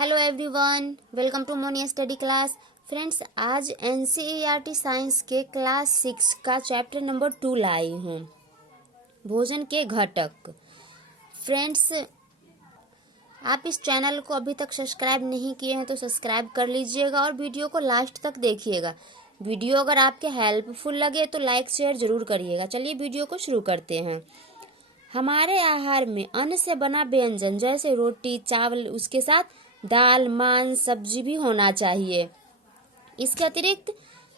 Hello everyone, welcome to Monia study class. Friends, आज NCERT science के class 6 का chapter number 2 लाई हूँ, भोजन के घटक। फ्रेंड्स, आप इस चैनल को अभी तक सब्सक्राइब नहीं किए हैं तो सब्सक्राइब कर लीजिएगा और वीडियो को लास्ट तक देखिएगा। वीडियो अगर आपके हेल्पफुल लगे तो लाइक शेयर जरूर करिएगा। चलिए वीडियो को शुरू करते हैं। हमारे आहार में अन्न से बना व्यंजन जैसे रोटी, चावल, उसके साथ दाल, मांस, सब्जी भी होना चाहिए। इसके अतिरिक्त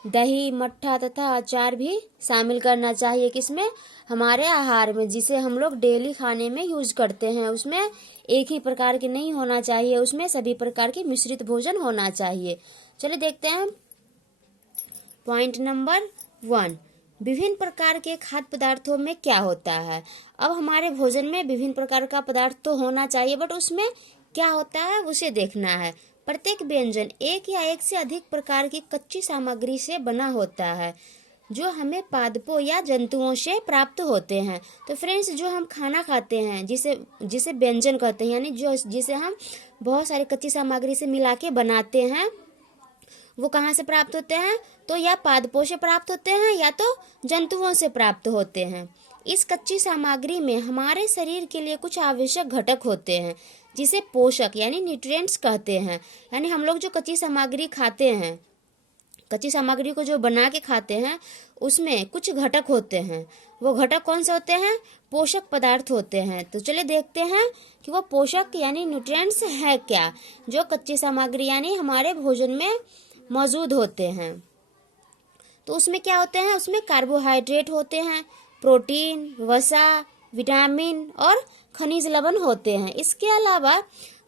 दही, मट्ठा तथा अचार भी शामिल करना चाहिए। किसमें? हमारे आहार में, जिसे हम लोग डेली खाने में यूज करते हैं। उसमें एक ही प्रकार के नहीं होना चाहिए, उसमें सभी प्रकार के मिश्रित भोजन होना चाहिए। चलिए देखते हैं पॉइंट नंबर 1, विभिन्न प्रकार के खाद्य पदार्थों में क्या होता है। अब हमारे भोजन में विभिन्न प्रकार का पदार्थ तो होना चाहिए, बट उसमें क्या होता है उसे देखना है। प्रत्येक व्यंजन एक या एक से अधिक प्रकार की कच्ची सामग्री से बना होता है जो हमें पादपों या जंतुओं से प्राप्त होते हैं। तो फ्रेंड्स, जो हम खाना खाते हैं जिसे व्यंजन कहते हैं, यानी जिसे हम बहुत सारी कच्ची सामग्री से मिला के बनाते हैं, वो कहाँ से प्राप्त होते हैं? तो या पादपों से प्राप्त होते हैं या तो जंतुओं से प्राप्त होते हैं। इस कच्ची सामग्री में हमारे शरीर के लिए कुछ आवश्यक घटक होते हैं जिसे पोषक यानी न्यूट्रिएंट्स कहते हैं। यानी हम लोग जो कच्ची सामग्री खाते हैं, कच्ची सामग्री को जो बना के खाते हैं, उसमें कुछ घटक होते हैं। वो घटक कौन से होते हैं? पोषक पदार्थ होते हैं। तो चलिए देखते हैं कि वो पोषक यानी न्यूट्रिएंट्स है क्या, जो कच्ची सामग्री यानी हमारे भोजन में मौजूद होते हैं। तो उसमें क्या होते हैं? उसमें कार्बोहाइड्रेट होते हैं, प्रोटीन, वसा, विटामिन और खनिज लवण होते हैं। इसके अलावा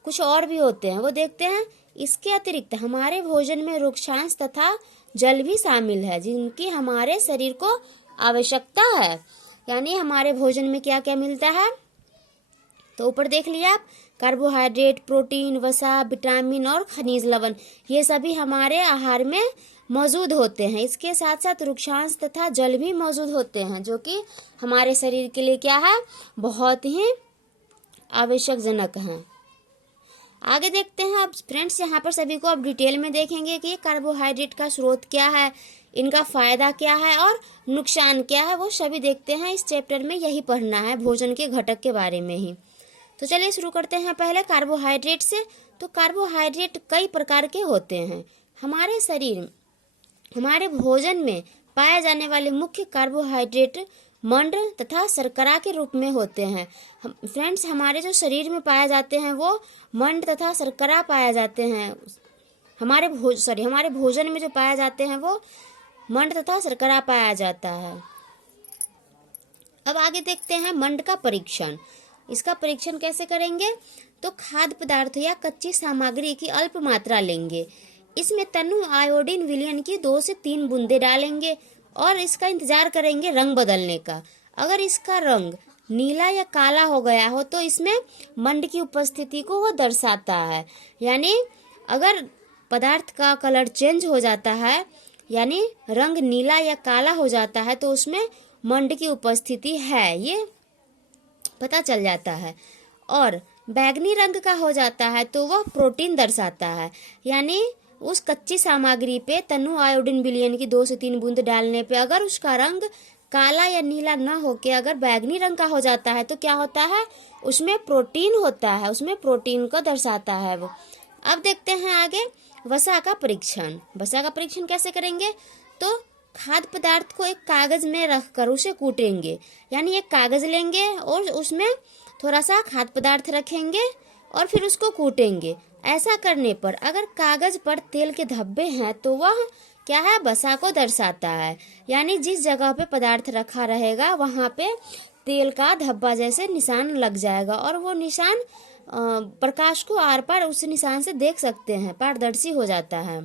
कुछ और भी होते हैं, वो देखते हैं। इसके अतिरिक्त हमारे भोजन में रुक्षांश तथा जल भी शामिल है, जिनकी हमारे शरीर को आवश्यकता है। यानी हमारे भोजन में क्या क्या मिलता है? तो ऊपर देख लिया आप, कार्बोहाइड्रेट, प्रोटीन, वसा, विटामिन और खनिज लवण, ये सभी हमारे आहार में मौजूद होते हैं। इसके साथ साथ रुक्षांश तथा जल भी मौजूद होते हैं, जो कि हमारे शरीर के लिए क्या है? बहुत ही आवश्यक जनक हैं। आगे देखते हैं अब फ्रेंड्स, यहाँ पर सभी को अब डिटेल में देखेंगे कि ये कार्बोहाइड्रेट का स्रोत क्या है, इनका फायदा क्या है और नुकसान क्या है, वो सभी देखते हैं। इस चैप्टर में यही पढ़ना है, भोजन के घटक के बारे में ही। तो चलिए शुरू करते हैं पहले कार्बोहाइड्रेट से। तो कार्बोहाइड्रेट कई प्रकार के होते हैं। हमारे भोजन में पाए जाने वाले मुख्य कार्बोहाइड्रेट मंड तथा शर्करा के रूप में होते हैं। फ्रेंड्स, हमारे जो शरीर में पाए जाते हैं वो मंड तथा शर्करा पाए जाते हैं। हमारे भोजन में जो पाए जाते हैं वो मंड तथा शर्करा पाया जाता है। अब आगे देखते हैं मंड का परीक्षण। इसका परीक्षण कैसे करेंगे? तो खाद्य पदार्थ या कच्ची सामग्री की अल्प मात्रा लेंगे, इसमें तनु आयोडीन विलयन की 2 से 3 बूंदे डालेंगे और इसका इंतजार करेंगे रंग बदलने का। अगर इसका रंग नीला या काला हो गया हो तो इसमें मंड की उपस्थिति को वो दर्शाता है। यानी अगर पदार्थ का कलर चेंज हो जाता है, यानी रंग नीला या काला हो जाता है, तो उसमें मंड की उपस्थिति है, ये पता चल जाता है। और बैगनी रंग का हो जाता है तो वह प्रोटीन दर्शाता है। यानी उस कच्ची सामग्री पे तनु आयोडीन विलयन की 2 से 3 बूंद डालने पे अगर उसका रंग काला या नीला न होके अगर बैगनी रंग का हो जाता है तो क्या होता है? उसमें प्रोटीन होता है, उसमें प्रोटीन को दर्शाता है वो। अब देखते हैं आगे वसा का परीक्षण। वसा का परीक्षण कैसे करेंगे? तो खाद्य पदार्थ को एक कागज में रखकर उसे कूटेंगे। यानी एक कागज लेंगे और उसमें थोड़ा सा खाद्य पदार्थ रखेंगे और फिर उसको कूटेंगे। ऐसा करने पर अगर कागज पर तेल के धब्बे हैं तो वह क्या है? वसा को दर्शाता है। यानी जिस जगह पे पदार्थ रखा रहेगा वहां पे तेल का धब्बा जैसे निशान लग जाएगा और वो निशान प्रकाश को आर पार उस निशान से देख सकते हैं, पारदर्शी हो जाता है।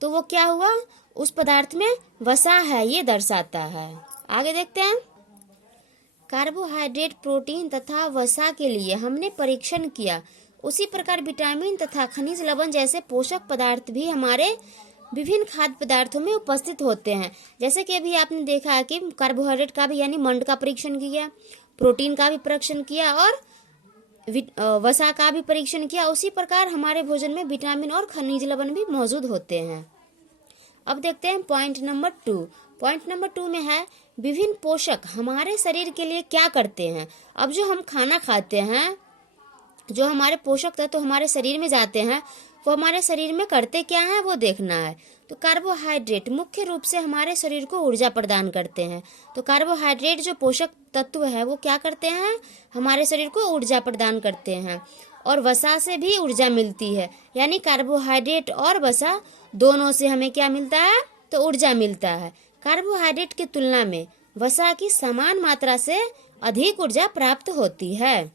तो वो क्या हुआ? उस पदार्थ में वसा है, ये दर्शाता है। आगे देखते हैं कार्बोहाइड्रेट, प्रोटीन तथा वसा के लिए हमने परीक्षण किया, उसी प्रकार विटामिन तथा खनिज लवण जैसे पोषक पदार्थ भी हमारे विभिन्न खाद्य पदार्थों में उपस्थित होते हैं। जैसे कि अभी आपने देखा है कि कार्बोहाइड्रेट का भी यानी मंड का परीक्षण किया, प्रोटीन का भी परीक्षण किया और वसा का भी परीक्षण किया, उसी प्रकार हमारे भोजन में विटामिन और खनिज लवण भी मौजूद होते हैं। अब देखते हैं पॉइंट नंबर 2। पॉइंट नंबर 2 में है विभिन्न पोषक हमारे शरीर के लिए क्या करते हैं। अब जो हम खाना खाते हैं, जो हमारे पोषक तत्व हमारे शरीर में जाते हैं, वो हमारे शरीर में करते क्या हैं वो देखना है। तो कार्बोहाइड्रेट मुख्य रूप से हमारे शरीर को ऊर्जा प्रदान करते हैं। तो कार्बोहाइड्रेट जो पोषक तत्व है वो क्या करते हैं, हमारे शरीर को ऊर्जा प्रदान करते हैं। और वसा से भी ऊर्जा मिलती है, यानी कार्बोहाइड्रेट और वसा दोनों से हमें क्या मिलता है, तो ऊर्जा मिलता है। कार्बोहाइड्रेट की तुलना में वसा की समान मात्रा से अधिक ऊर्जा प्राप्त होती है।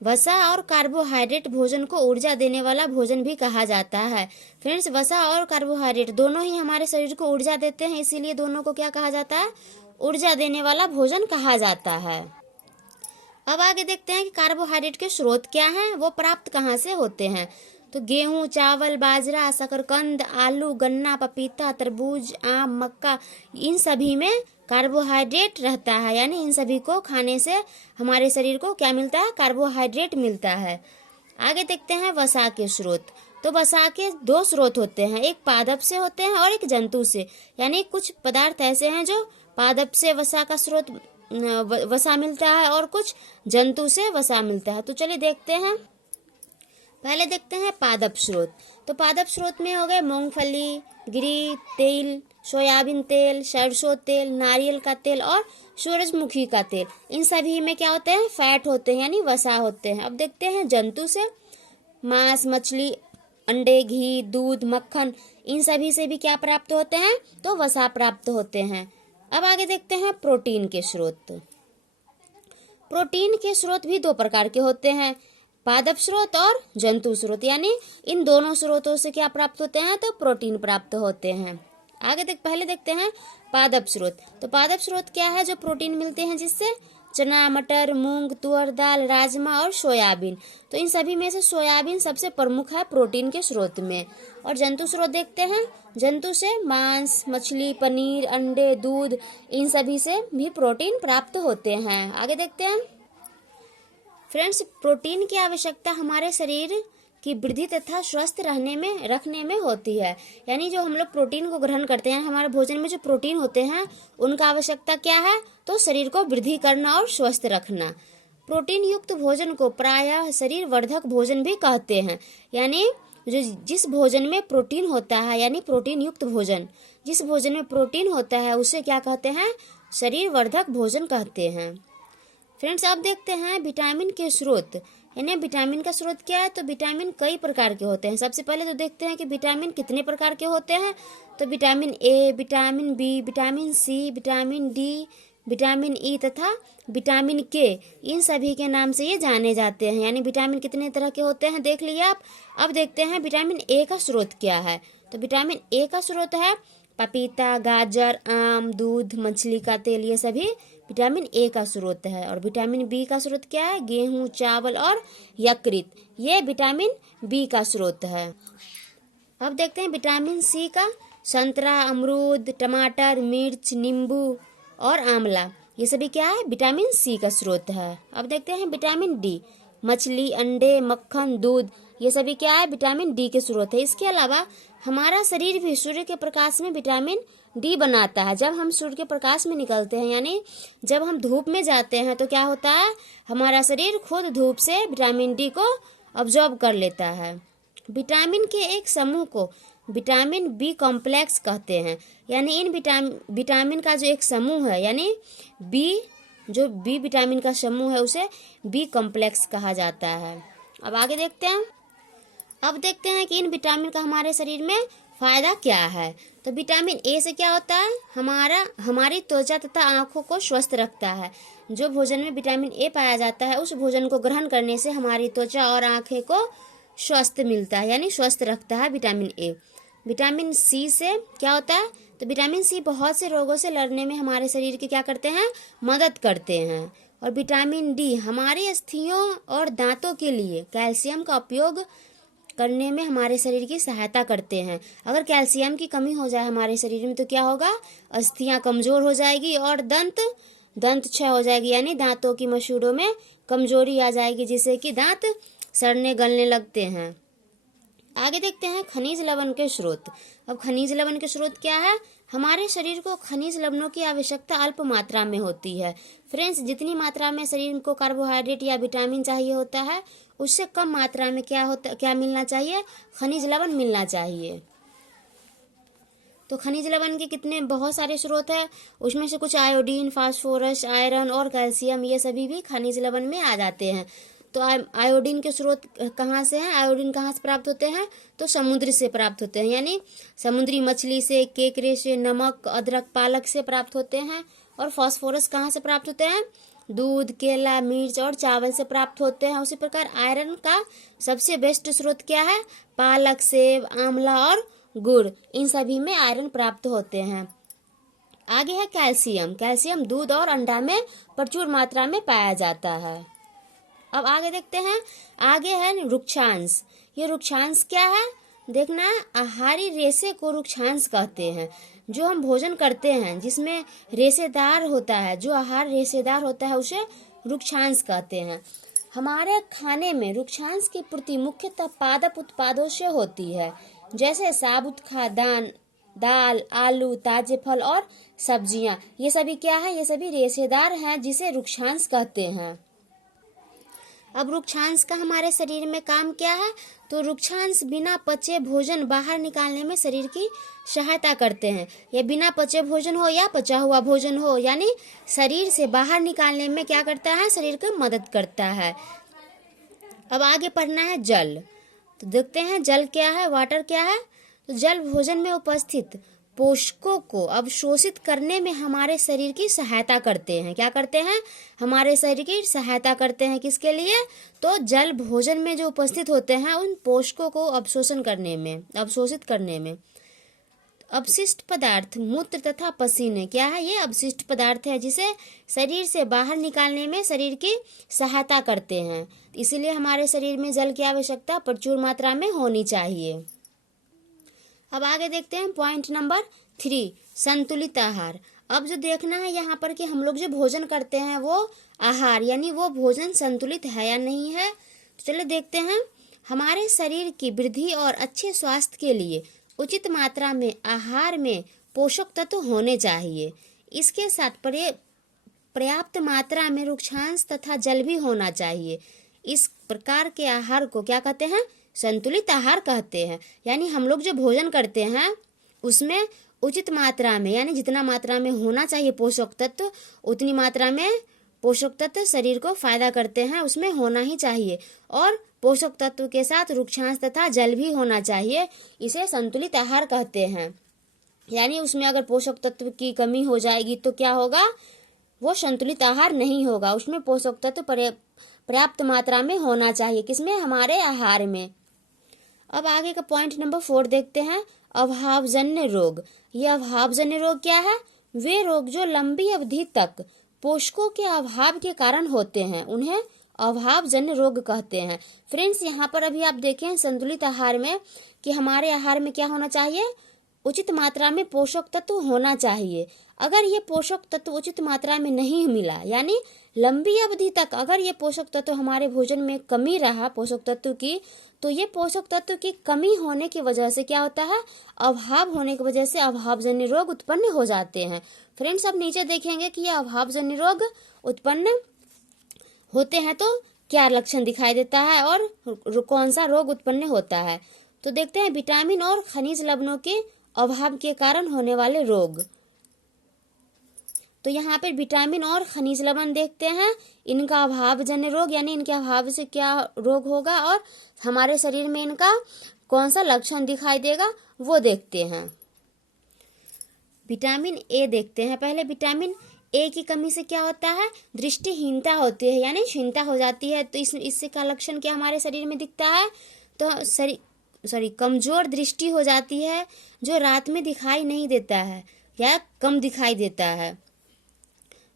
वसा और कार्बोहाइड्रेट भोजन को ऊर्जा देने वाला भोजन भी कहा जाता है। फ्रेंड्स, वसा और कार्बोहाइड्रेट दोनों ही हमारे शरीर को ऊर्जा देते हैं, इसीलिए दोनों को क्या कहा जाता है, ऊर्जा देने वाला भोजन कहा जाता है। अब आगे देखते हैं कि कार्बोहाइड्रेट के स्रोत क्या हैं, वो प्राप्त कहाँ से होते हैं। तो गेहूं, चावल, बाजरा, शकरकंद, आलू, गन्ना, पपीता, तरबूज, आम, मक्का, इन सभी में कार्बोहाइड्रेट रहता है, यानी इन सभी को खाने से हमारे शरीर को क्या मिलता है, कार्बोहाइड्रेट मिलता है। आगे देखते हैं वसा के स्रोत। तो वसा के 2 स्रोत होते हैं, एक पादप से होते हैं और एक जंतु से। यानी कुछ पदार्थ ऐसे हैं जो पादप से वसा का स्रोत वसा मिलता है और कुछ जंतु से वसा मिलता है। तो चलिए देखते हैं। पहले देखते हैं पादप स्रोत। तो पादप स्रोत में हो गए मूंगफली, गिरी तेल, सोयाबीन तेल, सरसों तेल, नारियल का तेल और सूरजमुखी का तेल। इन सभी में क्या होते हैं, फैट होते हैं, यानी वसा होते हैं। अब देखते हैं जंतु से। मांस, मछली, अंडे, घी, दूध, मक्खन, इन सभी से भी क्या प्राप्त होते हैं, तो वसा प्राप्त होते हैं। अब आगे देखते हैं प्रोटीन के स्रोत। प्रोटीन के स्रोत भी 2 प्रकार के होते हैं, पादप स्रोत और जंतु स्रोत। यानी इन दोनों स्रोतों से क्या प्राप्त होते हैं, तो प्रोटीन प्राप्त होते हैं। पहले देखते हैं पादप स्रोत। तो पादप स्रोत क्या है, जो प्रोटीन मिलते हैं जिससे चना, मटर, मूंग, तुअर दाल, राजमा और सोयाबीन। तो इन सभी में से सोयाबीन सबसे प्रमुख है प्रोटीन के स्रोत में। और जंतु स्रोत देखते हैं, जंतु से मांस, मछली, पनीर, अंडे, दूध, इन सभी से भी प्रोटीन प्राप्त होते हैं। आगे देखते हैं। फ्रेंड्स, प्रोटीन की आवश्यकता हमारे शरीर की वृद्धि तथा स्वस्थ रखने में होती है। यानी जो हम लोग प्रोटीन को ग्रहण करते हैं, हमारे भोजन में जो प्रोटीन होते हैं उनका आवश्यकता क्या है, तो शरीर को वृद्धि करना और स्वस्थ रखना। प्रोटीन युक्त भोजन को प्रायः शरीर वर्धक भोजन भी कहते हैं। यानी जिस भोजन में प्रोटीन होता है, यानी प्रोटीन युक्त भोजन, जिस भोजन में प्रोटीन होता है उसे क्या कहते हैं, शरीर वर्धक भोजन कहते हैं। फ्रेंड्स, अब देखते हैं विटामिन के स्रोत। यानी विटामिन का स्रोत क्या है, तो विटामिन कई प्रकार के होते हैं। सबसे पहले तो देखते हैं कि विटामिन कितने प्रकार के होते हैं। तो vitamin A, vitamin B, vitamin C, vitamin D, vitamin E तथा विटामिन के, इन सभी के नाम से ये जाने जाते हैं। यानी विटामिन कितने तरह के होते हैं देख लिए आप। अब देखते हैं विटामिन ए का स्रोत क्या है। तो विटामिन ए का स्रोत है पपीता, गाजर, आम, दूध, मछली का तेल, ये सभी विटामिन ए का स्रोत है। और विटामिन बी का स्रोत क्या है, गेहूं, चावल और यकृत, ये विटामिन बी का स्रोत है। अब देखते हैं विटामिन सी का, संतरा, अमरूद, टमाटर, मिर्च, नींबू और आंवला, ये सभी क्या है, विटामिन सी का स्रोत है। अब देखते हैं विटामिन डी, मछली, अंडे, मक्खन, दूध, ये सभी क्या है, विटामिन डी के स्रोत है। इसके अलावा हमारा शरीर भी सूर्य के प्रकाश में विटामिन डी बनाता है। जब हम सूर्य के प्रकाश में निकलते हैं, यानी जब हम धूप में जाते हैं, तो क्या होता है, हमारा शरीर खुद धूप से विटामिन डी को अब्जॉर्ब कर लेता है। विटामिन के एक समूह को विटामिन बी कॉम्प्लेक्स कहते हैं। यानी इन विटामिन का जो एक समूह है, यानी जो बी विटामिन का समूह है, उसे बी कॉम्प्लेक्स कहा जाता है। अब आगे देखते हैं। अब देखते हैं कि इन विटामिन का हमारे शरीर में फायदा क्या है। तो विटामिन ए से क्या होता है, हमारी त्वचा तथा आंखों को स्वस्थ रखता है। जो भोजन में विटामिन ए पाया जाता है, उस भोजन को ग्रहण करने से हमारी त्वचा और आंखें को स्वस्थ मिलता है, यानी स्वस्थ रखता है विटामिन ए। विटामिन सी से क्या होता है, तो विटामिन सी बहुत से रोगों से लड़ने में हमारे शरीर की क्या करते हैं, मदद करते हैं। और विटामिन डी हमारी अस्थियों और दांतों के लिए कैल्शियम का उपयोग करने में हमारे शरीर की सहायता करते हैं। अगर कैल्शियम की कमी हो जाए हमारे शरीर में, तो क्या होगा, अस्थियां कमजोर हो जाएगी और दंत क्षय हो जाएगी, यानी दांतों की मसूड़ों में कमजोरी आ जाएगी, जिससे कि दांत सड़ने गलने लगते हैं। आगे देखते हैं खनिज लवण के स्रोत। अब खनिज लवण के स्रोत क्या है? हमारे शरीर को खनिज लवणों की आवश्यकता अल्प मात्रा में होती है। फ्रेंड्स, जितनी मात्रा में शरीर को कार्बोहाइड्रेट या विटामिन चाहिए होता है, उससे कम मात्रा में क्या मिलना चाहिए? खनिज लवण मिलना चाहिए। तो खनिज लवण के कितने बहुत सारे स्रोत हैं, उसमें से कुछ आयोडीन, फास्फोरस, आयरन और कैल्शियम, ये सभी भी खनिज लवण में आ जाते हैं। तो आयोडीन के स्रोत कहाँ से हैं? आयोडीन कहाँ से प्राप्त होते हैं? तो समुद्र से प्राप्त होते हैं, यानी समुद्री मछली से, केकड़े से, नमक, अदरक, पालक से प्राप्त होते हैं। और फास्फोरस कहाँ से प्राप्त होते हैं? दूध, केला, मिर्च और चावल से प्राप्त होते हैं। उसी प्रकार आयरन का सबसे बेस्ट स्रोत क्या है? पालक, सेब, आंवला और गुड़, इन सभी में आयरन प्राप्त होते हैं। आगे है कैल्शियम। कैल्शियम दूध और अंडा में प्रचुर मात्रा में पाया जाता है। अब आगे देखते हैं, आगे है रुक्षांश। ये रुक्षांश क्या है? देखना, आहारी रेशे को रुक्षांश कहते हैं। जो हम भोजन करते हैं जिसमें रेशेदार होता है, जो आहार रेशेदार होता है, उसे रुक्षांश कहते हैं। हमारे खाने में रुक्षांश की पूर्ति मुख्यतः पादप उत्पादों से होती है, जैसे साबुत खाद्यान्न, दाल, आलू, ताजे फल और सब्जियां। ये सभी क्या है? ये सभी रेशेदार हैं, जिसे रुक्षांश कहते हैं। अब रुक्षांश का हमारे शरीर में काम क्या है? तो रुक्षांश बिना पचे भोजन बाहर निकालने में शरीर की सहायता करते हैं। ये बिना पचे भोजन हो या पचा हुआ भोजन हो, यानी शरीर से बाहर निकालने में क्या करता है? शरीर को मदद करता है। अब आगे पढ़ना है जल। तो देखते हैं जल क्या है, वाटर क्या है। तो जल भोजन में उपस्थित पोषकों को अवशोषित करने में हमारे शरीर की सहायता करते हैं। क्या करते हैं? हमारे शरीर की सहायता करते हैं। किसके लिए? तो जल भोजन में जो उपस्थित होते हैं उन पोषकों को अवशोषित करने में। अपशिष्ट पदार्थ, मूत्र तथा पसीने क्या है? ये अपशिष्ट पदार्थ है, जिसे शरीर से बाहर निकालने में शरीर की सहायता करते हैं। इसीलिए हमारे शरीर में जल की आवश्यकता प्रचुर मात्रा में होनी चाहिए। अब आगे देखते हैं पॉइंट नंबर 3, संतुलित आहार। अब जो देखना है यहाँ पर कि हम लोग जो भोजन करते हैं वो आहार, यानी वो भोजन संतुलित है या नहीं है। तो चलो देखते हैं। हमारे शरीर की वृद्धि और अच्छे स्वास्थ्य के लिए उचित मात्रा में आहार में पोषक तत्व होने चाहिए। इसके साथ पर्याप्त मात्रा में रुक्षांश तथा जल भी होना चाहिए। इस प्रकार के आहार को क्या कहते हैं? संतुलित आहार कहते हैं। यानी हम लोग जो भोजन करते हैं उसमें उचित मात्रा में, यानी जितना मात्रा में होना चाहिए पोषक तत्व, उतनी मात्रा में पोषक तत्व शरीर को फायदा करते हैं, उसमें होना ही चाहिए। और पोषक तत्व के साथ रुक्षांश तथा जल भी होना चाहिए। इसे संतुलित आहार कहते हैं। यानी उसमें अगर पोषक तत्व की कमी हो जाएगी तो क्या होगा? वो संतुलित आहार नहीं होगा। उसमें पोषक तत्व पर्याप्त मात्रा में होना चाहिए। किसमें? हमारे आहार में। अब आगे का पॉइंट नंबर 4 देखते हैं, अभावजन्य रोग। ये अभावजन्य रोग क्या है? वे रोग जो लंबी अवधि तक पोषकों के अभाव के कारण होते हैं, उन्हें अभावजन्य रोग कहते हैं। फ्रेंड्स, यहाँ पर अभी आप देखें संतुलित आहार में कि हमारे आहार में क्या होना चाहिए? उचित मात्रा में पोषक तत्व होना चाहिए। अगर ये पोषक तत्व उचित मात्रा में नहीं मिला, यानी लंबी अवधि तक अगर ये पोषक तत्व हमारे भोजन में कमी रहा पोषक तत्व की, तो ये पोषक तत्व की कमी होने की वजह से क्या होता है? अभाव होने की वजह से अभावजन्य रोग उत्पन्न हो जाते हैं। फ्रेंड्स, अब नीचे देखेंगे कि ये अभावजन्य रोग उत्पन्न होते हैं तो क्या लक्षण दिखाई देता है और कौन सा रोग उत्पन्न होता है। तो देखते हैं विटामिन और खनिज लवणों के अभाव के कारण होने वाले रोग। तो यहाँ पर विटामिन और खनिज लवण देखते हैं, इनका अभावजन्य रोग, यानी इनके अभाव से क्या रोग होगा और हमारे शरीर में इनका कौन सा लक्षण दिखाई देगा वो देखते हैं। विटामिन ए देखते हैं पहले। विटामिन ए की कमी से क्या होता है? दृष्टिहीनता होती है, यानी क्षीणता हो जाती है। तो इससे का लक्षण क्या हमारे शरीर में दिखता है? तो कमजोर दृष्टि हो जाती है, जो रात में दिखाई नहीं देता है या कम दिखाई देता है।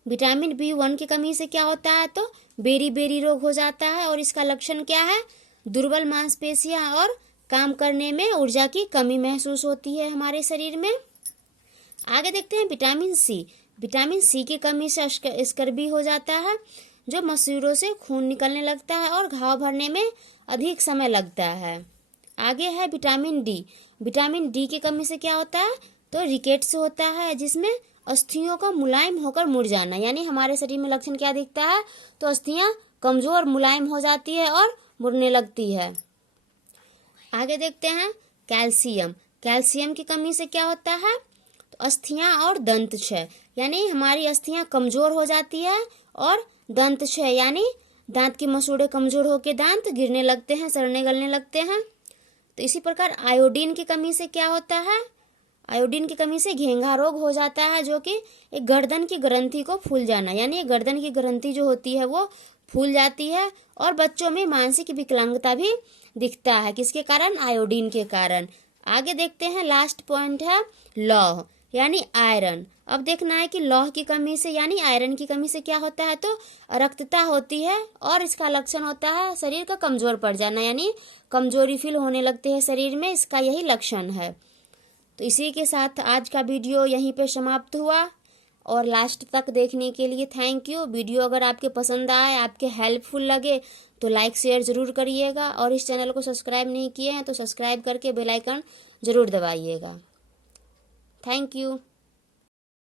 विटामिन B1 की कमी से क्या होता है? तो बेरी रोग हो जाता है। और इसका लक्षण क्या है? दुर्बल मांसपेशियां और काम करने में ऊर्जा की कमी महसूस होती है हमारे शरीर में। आगे देखते हैं विटामिन सी। विटामिन सी की कमी से स्कर्वी हो जाता है, जो मसूड़ों से खून निकलने लगता है और घाव भरने में अधिक समय लगता है। आगे है विटामिन डी। विटामिन डी की कमी से क्या होता है, तो रिकेट्स होता है, जिसमें अस्थियों का मुलायम होकर मुड़ जाना, यानी हमारे शरीर में लक्षण क्या दिखता है, तो अस्थियां कमजोर मुलायम हो जाती है और मुड़ने लगती है। आगे देखते हैं कैल्शियम। कैल्शियम की कमी से क्या होता है, तो अस्थियां और दंत क्षय, यानी हमारी अस्थियां कमजोर हो जाती है और दंत क्षय यानी दांत की मसूड़े कमजोर होकर दांत गिरने लगते हैं, सड़ने गलने लगते हैं। तो इसी प्रकार आयोडीन की कमी से क्या होता है, आयोडीन की कमी से घेंघा रोग हो जाता है, जो कि एक गर्दन की ग्रंथि को फूल जाना, यानी गर्दन की ग्रंथि जो होती है वो फूल जाती है और बच्चों में मानसिक विकलांगता भी दिखता है। किसके कारण, आयोडीन के कारण। आगे देखते हैं, लास्ट पॉइंट है लौह यानी आयरन। अब देखना है कि लौह की कमी से यानी आयरन की कमी से क्या होता है, तो रक्तता होती है और इसका लक्षण होता है शरीर का कमजोर पड़ जाना, यानी कमजोरी फील होने लगती है शरीर में, इसका यही लक्षण है। तो इसी के साथ आज का वीडियो यहीं पे समाप्त हुआ और लास्ट तक देखने के लिए थैंक यू। वीडियो अगर आपके पसंद आए, आपके हेल्पफुल लगे तो लाइक शेयर ज़रूर करिएगा और इस चैनल को सब्सक्राइब नहीं किए हैं तो सब्सक्राइब करके बेल आइकन ज़रूर दबाइएगा। Thank you.